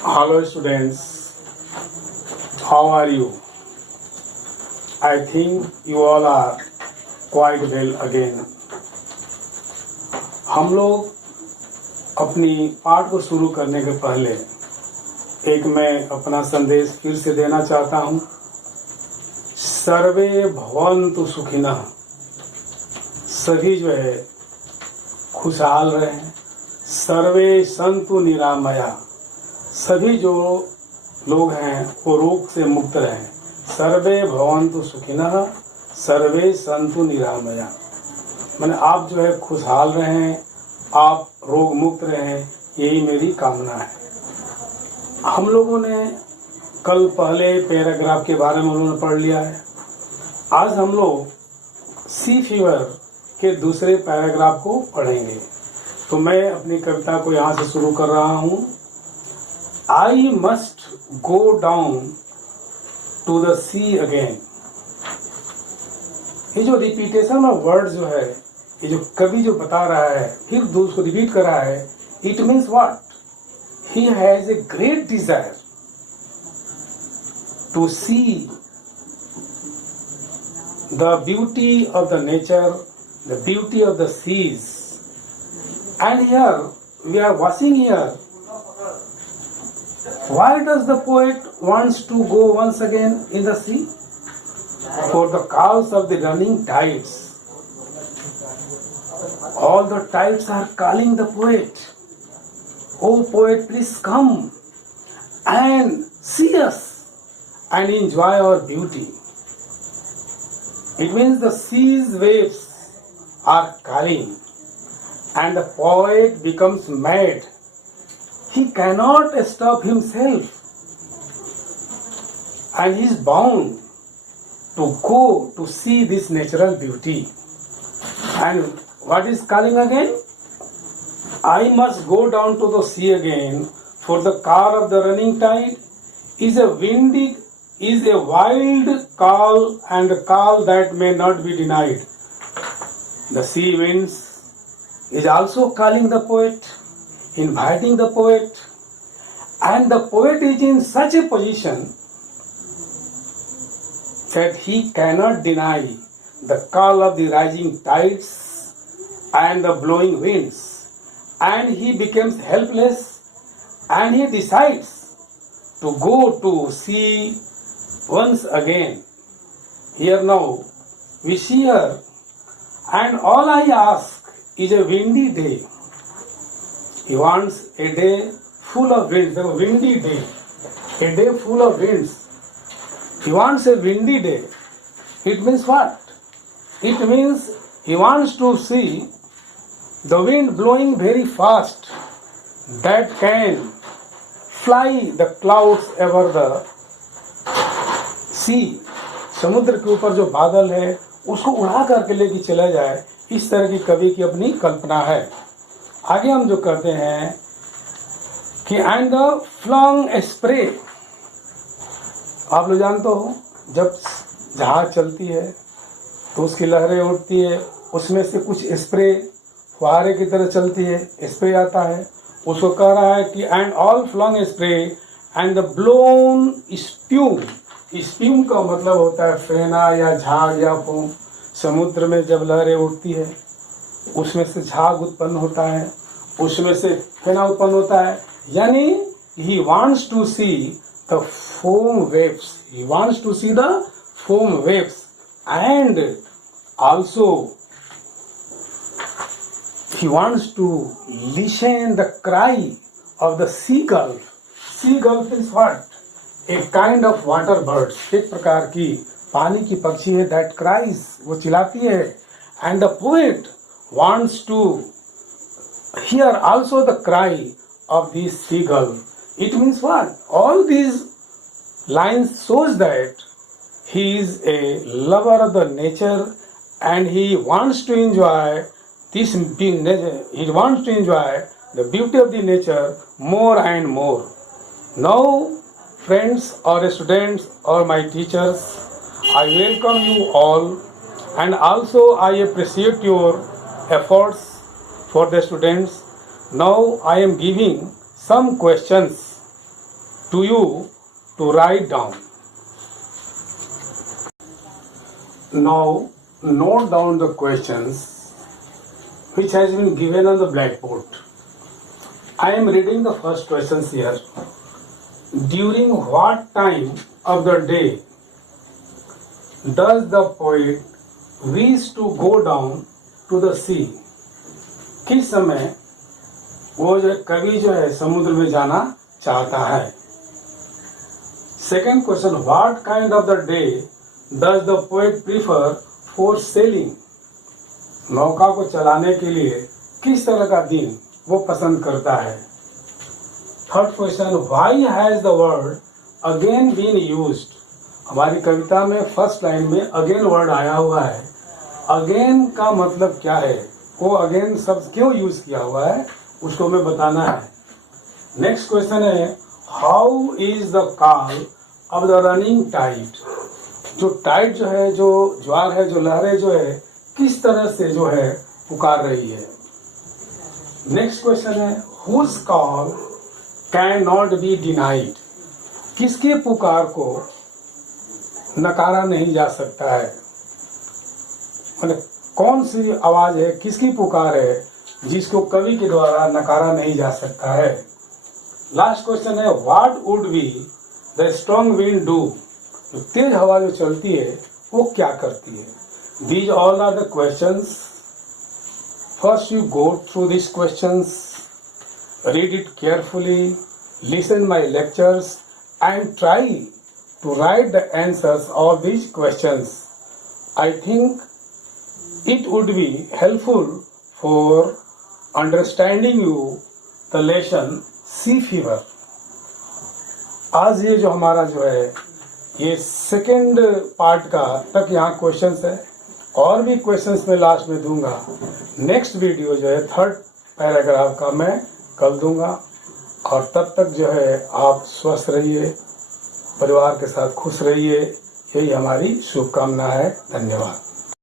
Hello students, how are you? I think you all are quite well again. हम लोग अपनी पाठ को शुरू करने के पहले एक मैं अपना संदेश फिर से देना चाहता हूँ। सर्वे भवन्तु सुखिनः, सभी जो है खुशहाल रहें। सर्वे संतु निरामया, सभी जो लोग हैं वो रोग से मुक्त रहें। सर्वे भवन्तु सुखिनः, सर्वे संतु निरामया, माने आप जो है खुशहाल रहें, आप रोग मुक्त रहें, यही मेरी कामना है। हम लोगों ने कल पहले पैराग्राफ के बारे में उन्होंने पढ़ लिया है। आज हम लोग सी फीवर के दूसरे पैराग्राफ को पढ़ेंगे। तो मैं अपनी कविता को यहाँ से शुरू कर रहा हूँ। I must go down to the sea again। ये जो रिपीटेशन ऑफ वर्ड जो है, ये जो कवि जो बता रहा है फिर उसको रिपीट कर रहा है, it means what? He has a great desire to see the beauty of the nature, the beauty of the seas, and here we are watching here. Why does the poet wants to go once again in the sea? For the calls of the running tides. All the tides are calling the poet. Oh poet, please come and see us and enjoy our beauty. It means the sea's waves are calling and the poet becomes mad. He cannot stop himself and he is bound to go to see this natural beauty. And what is calling again? I must go down to the sea again, for the call of the running tide is a wild call, and a call that may not be denied. The sea winds is also calling the poet, inviting the poet, and the poet is in such a position that he cannot deny the call of the rising tides and the blowing winds, and he becomes helpless and he decides to go to sea once again. Here now we see her, and all I ask is a windy day. He wants a day full of winds, a windy day, a day full of winds. He wants a windy day. It means what? It means he wants to see the wind blowing very fast that can fly the clouds over the sea. समुद्र के ऊपर जो बादल है उसको उड़ा करके लेके चला जाए, इस तरह की कवि की अपनी कल्पना है। आगे हम जो करते हैं कि एंड द फ्लंग स्प्रे। आप लोग जानते हो जब जहाज चलती है तो उसकी लहरें उठती है, उसमें से कुछ स्प्रे फुहारे की तरह चलती है, स्प्रे आता है। उसको कह रहा है कि and all flung spray and the blown spume. Spume का मतलब होता है फेना या झाग या फोम। समुद्र में जब लहरें उठती है उसमें से झाग उत्पन्न होता है, उसमें से फेना उत्पन्न होता है। यानी he wants to see the foam waves, he wants to see the foam waves, and also he wants to listen the cry of the sea gull. Sea gull is what? A kind of water bird, एक प्रकार की पानी की पक्षी है, that cries, वो चिल्लाती है। And the poet wants to hear also the cry of this seagull. It means what? All these lines shows that he is a lover of the nature and he wants to enjoy this nature. He wants to enjoy the beauty of the nature more and more. Now, friends or students or my teachers, I welcome you all, and also I appreciate your efforts for the students. Now I am giving some questions to you to write down. Now note down the questions which has been given on the blackboard. I am reading the first questions here. During what time of the day does the poet wish to go down to the sea? किस समय वो जो कवि जो है समुद्र में जाना चाहता है? Second question, what kind of the day does the poet prefer for sailing? नौका को चलाने के लिए किस तरह का दिन वो पसंद करता है? Third question, why has the word again been used? हमारी कविता में फर्स्ट लाइन में अगेन वर्ड आया हुआ है. अगेन का मतलब क्या है? वो अगेन शब्द क्यों यूज किया हुआ है उसको हमें बताना है. नेक्स्ट क्वेश्चन है, how is the call of the running tide? जो टाइड जो है, जो ज्वार है, जो लहरें जो है, किस तरह से जो है पुकार रही है. नेक्स्ट क्वेश्चन है, whose call can not be denied? किसके पुकार को नकारा नहीं जा सकता है? मतलब कौन सी आवाज है, किसकी पुकार है जिसको कवि के द्वारा नकारा नहीं जा सकता है. लास्ट क्वेश्चन है, what would be the strong wind do? जो तेज हवा जो चलती है वो क्या करती है? These all are the questions. First you go through this questions, read it carefully, listen my lectures and try to write the answers of these questions. I think it would be helpful for understanding you the lesson sea fever. आज ये जो हमारा जो है ये second part का तक यहाँ क्वेश्चंस है. और भी क्वेश्चंस मैं लास्ट में दूंगा. नेक्स्ट वीडियो जो है थर्ड पैराग्राफ का मैं कल दूंगा. और तब तक जो है आप स्वस्थ रहिए, परिवार के साथ खुश रहिए, यही हमारी शुभकामना है. धन्यवाद.